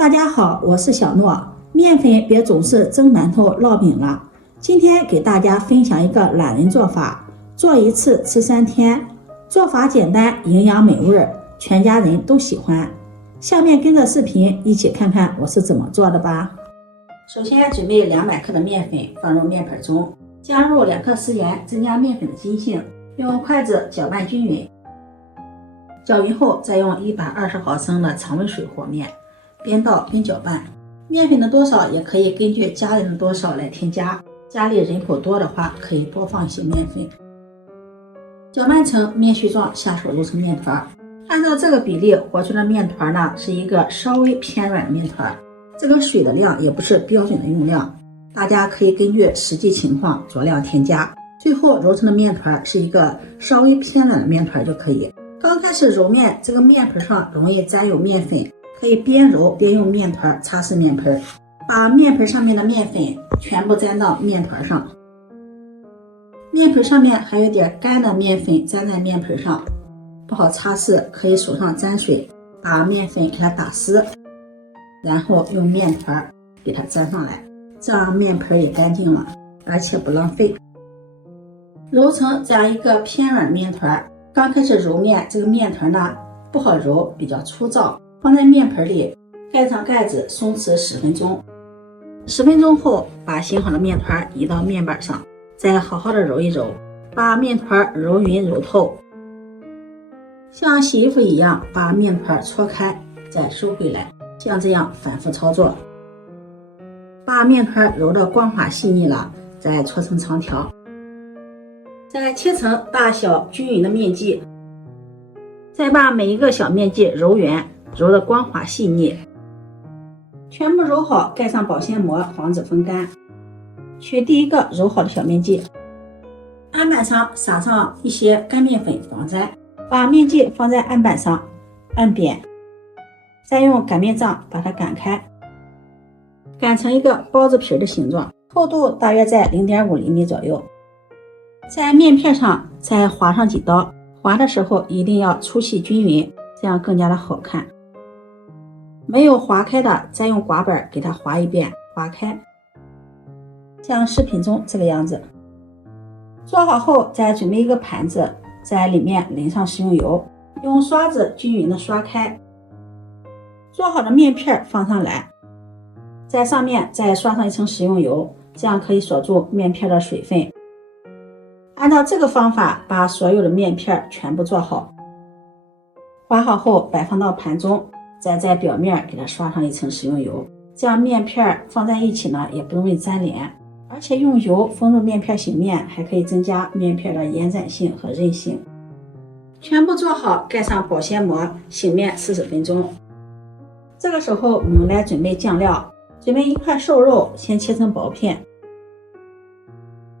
大家好，我是小诺。面粉别总是蒸馒头烙饼了，今天给大家分享一个懒人做法，做一次吃3天。做法简单，营养美味，全家人都喜欢。下面跟着视频一起看看我是怎么做的吧。首先准备200克的面粉放入面盆中，加入2克食盐，增加面粉的筋性，用筷子搅拌均匀。搅匀后再用120毫升的常温水和面，边倒边搅拌。面粉的多少也可以根据家人的多少来添加，家里人口多的话可以多放一些面粉。搅拌成面絮状，下手揉成面团。按照这个比例和出的面团呢，是一个稍微偏软的面团。这个水的量也不是标准的用量，大家可以根据实际情况酌量添加。最后揉成的面团是一个稍微偏软的面团就可以。刚开始揉面，这个面盆上容易沾有面粉，可以边揉边用面团擦拭面盆，把面盆上面的面粉全部沾到面团上。面盆上面还有点干的面粉沾在面盆上，不好擦拭，可以手上沾水，把面粉给它打湿，然后用面团给它沾上来，这样面盆也干净了，而且不浪费。揉成这样一个偏软的面团。刚开始揉面，这个面团呢不好揉，比较粗糙，放在面盆里，盖上盖子，松弛10分钟。10分钟后，把醒好的面团移到面板上，再好好的揉一揉，把面团揉匀揉透。像洗衣服一样，把面团搓开，再收回来，像这样反复操作。把面团揉得光滑细腻了，再搓成长条。再切成大小均匀的面剂，再把每一个小面剂揉圆，揉得光滑细腻。全部揉好，盖上保鲜膜，防止风干。取第一个揉好的小面剂，案板上撒上一些干面粉防粘，把面剂放在案板上按扁，再用擀面杖把它擀开，擀成一个包子皮的形状，厚度大约在0.5厘米左右。在面片上再划上几刀，划的时候一定要粗细均匀，这样更加的好看。没有划开的，再用刮板给它划一遍，划开，像视频中这个样子。做好后再准备一个盘子，在里面淋上食用油，用刷子均匀的刷开。做好的面片放上来，在上面再刷上一层食用油，这样可以锁住面片的水分。按照这个方法把所有的面片全部做好，划好后摆放到盘中，再在表面给它刷上一层食用油，这样面片放在一起呢也不容易粘连，而且用油封入面片醒面，还可以增加面片的延展性和韧性。全部做好，盖上保鲜膜，醒面40分钟。这个时候我们来准备酱料，准备一块瘦肉，先切成薄片，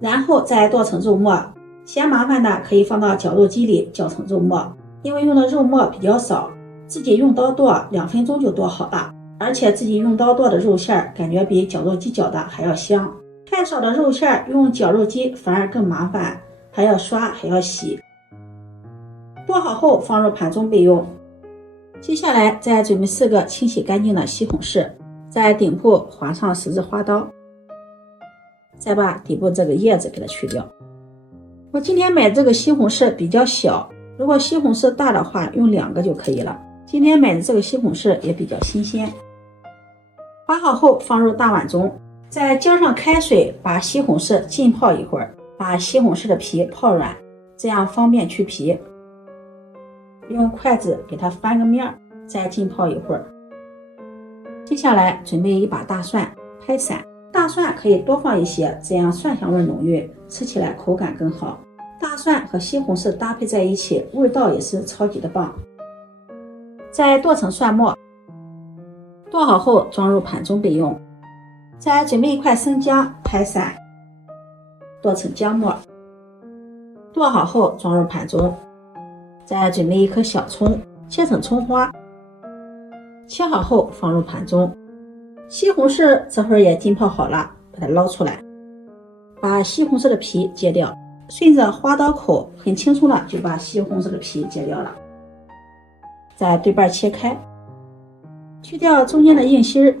然后再剁成肉末。嫌麻烦的可以放到绞肉机里绞成肉末，因为用的肉末比较少，自己用刀剁2分钟就剁好了，而且自己用刀剁的肉馅感觉比绞肉机绞的还要香。太少的肉馅用绞肉机反而更麻烦，还要刷还要洗。剁好后放入盘中备用。接下来再准备4个清洗干净的西红柿，在顶部划上10字花刀，再把底部这个叶子给它去掉。我今天买这个西红柿比较小，如果西红柿大的话用2个就可以了。今天买的这个西红柿也比较新鲜。划好后放入大碗中，再浇上开水，把西红柿浸泡一会儿，把西红柿的皮泡软，这样方便去皮。用筷子给它翻个面，再浸泡一会儿。接下来准备一把大蒜，拍散。大蒜可以多放一些，这样蒜香味浓郁，吃起来口感更好。大蒜和西红柿搭配在一起，味道也是超级的棒。再剁成蒜末，剁好后装入盘中备用。再准备一块生姜，拍散，剁成姜末，剁好后装入盘中。再准备一颗小葱，切成葱花，切好后放入盘中。西红柿这会儿也浸泡好了，把它捞出来，把西红柿的皮揭掉，顺着花刀口很轻松的就把西红柿的皮揭掉了。再对半切开，去掉中间的硬芯儿，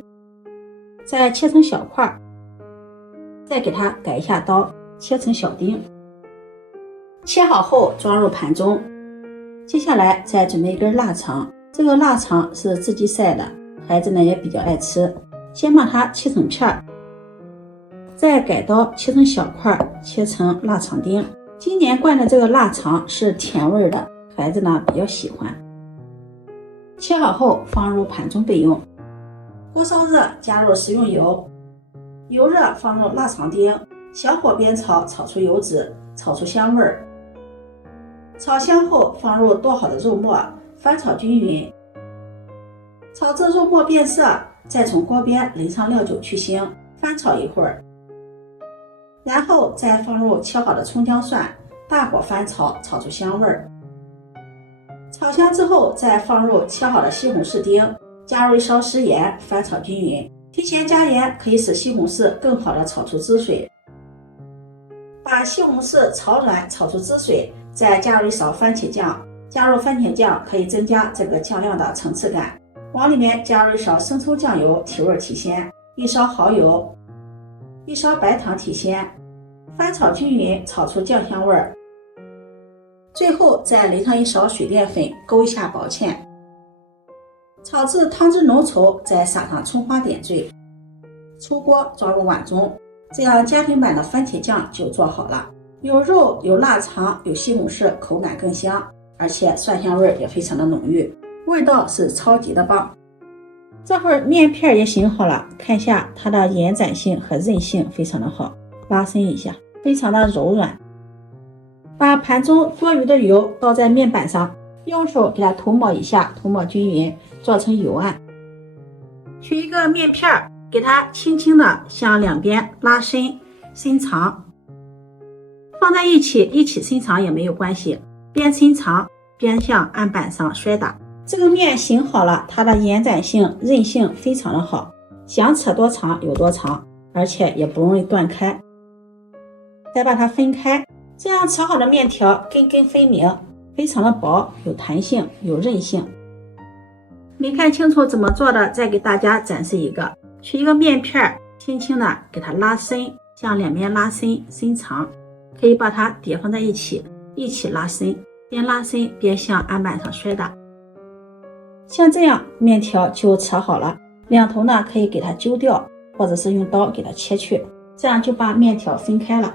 再切成小块，再给它改一下刀，切成小丁。切好后装入盘中。接下来再准备一根腊肠，这个腊肠是自己晒的，孩子呢也比较爱吃。先把它切成片，再改刀切成小块，切成腊肠丁。今年灌的这个腊肠是甜味的，孩子呢比较喜欢。切好后放入盘中备用。锅烧热，加入食用油，油热放入腊肠丁，小火煸炒，炒出油脂，炒出香味儿。炒香后放入剁好的肉末，翻炒均匀。炒至肉末变色，再从锅边淋上料酒去腥，翻炒一会儿。然后再放入切好的葱姜蒜，大火翻炒，炒出香味儿。炒香之后再放入切好的西红柿丁，加入一勺食盐，翻炒均匀。提前加盐可以使西红柿更好的炒出汁水。把西红柿炒软，炒出汁水，再加入一勺番茄酱。加入番茄酱可以增加这个酱料的层次感。往里面加入一勺生抽酱油，提味提鲜，一勺蚝油，一勺白糖提鲜，翻炒均匀，炒出酱香味儿。最后再淋上一勺水淀粉，勾一下薄芡。炒至汤汁浓稠，再撒上葱花点缀。出锅装入碗中，这样家庭版的番茄酱就做好了。有肉，有腊肠，有西红柿，口感更香，而且蒜香味也非常的浓郁，味道是超级的棒。这会儿面片也醒好了，看一下它的延展性和韧性非常的好，拉伸一下，非常的柔软。把盘中多余的油倒在面板上，用手给它涂抹一下，涂抹均匀，做成油案。取一个面片，给它轻轻的向两边拉伸伸长，放在一起伸长也没有关系，边伸长边向案板上摔打。这个面醒好了，它的延展性韧性非常的好，想扯多长有多长，而且也不容易断开。再把它分开，这样炒好的面条根根分明，非常的薄，有弹性，有韧性。没看清楚怎么做的，再给大家展示一个。取一个面片，轻轻的给它拉伸，向两边拉伸伸长，可以把它叠放在一起拉伸，边拉伸边向案板上摔打。像这样面条就炒好了，两头呢可以给它揪掉，或者是用刀给它切去，这样就把面条分开了。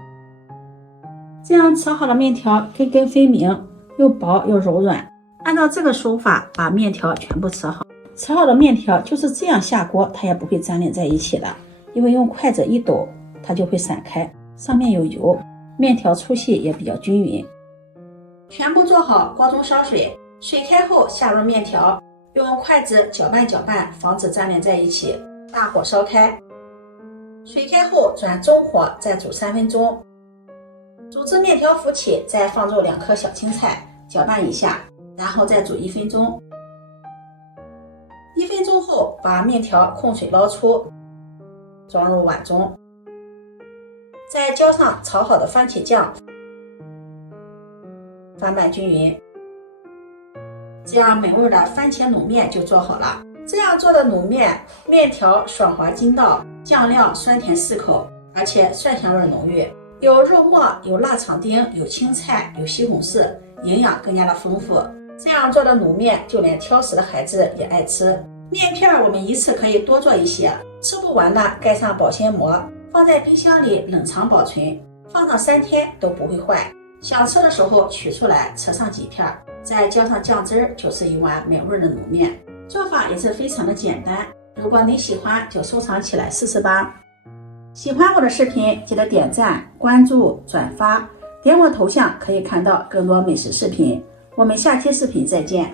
这样炒好的面条根根分明，又薄又柔软。按照这个手法把面条全部炒好。炒好的面条就是这样下锅，它也不会粘连在一起的，因为用筷子一抖它就会散开，上面有油，面条粗细也比较均匀。全部做好，锅中烧水，水开后下入面条，用筷子搅拌搅拌，防止粘连在一起。大火烧开，水开后转中火，再煮3分钟。煮至面条浮起，再放入2颗小青菜，搅拌一下，然后再煮1分钟。1分钟后，把面条控水捞出，装入碗中，再浇上炒好的番茄酱，翻拌均匀。这样美味的番茄卤面就做好了。这样做的卤面，面条爽滑筋道，酱料酸甜适口，而且蒜香味浓郁，有肉末，有腊肠丁，有青菜，有西红柿，营养更加的丰富。这样做的卤面，就连挑食的孩子也爱吃。面片我们一次可以多做一些，吃不完的盖上保鲜膜，放在冰箱里冷藏保存，放上3天都不会坏。想吃的时候取出来切上几片，再浇上酱汁，就是一碗美味的卤面。做法也是非常的简单，如果你喜欢就收藏起来试试吧。喜欢我的视频记得点赞、关注、转发，点我头像可以看到更多美食视频。我们下期视频再见。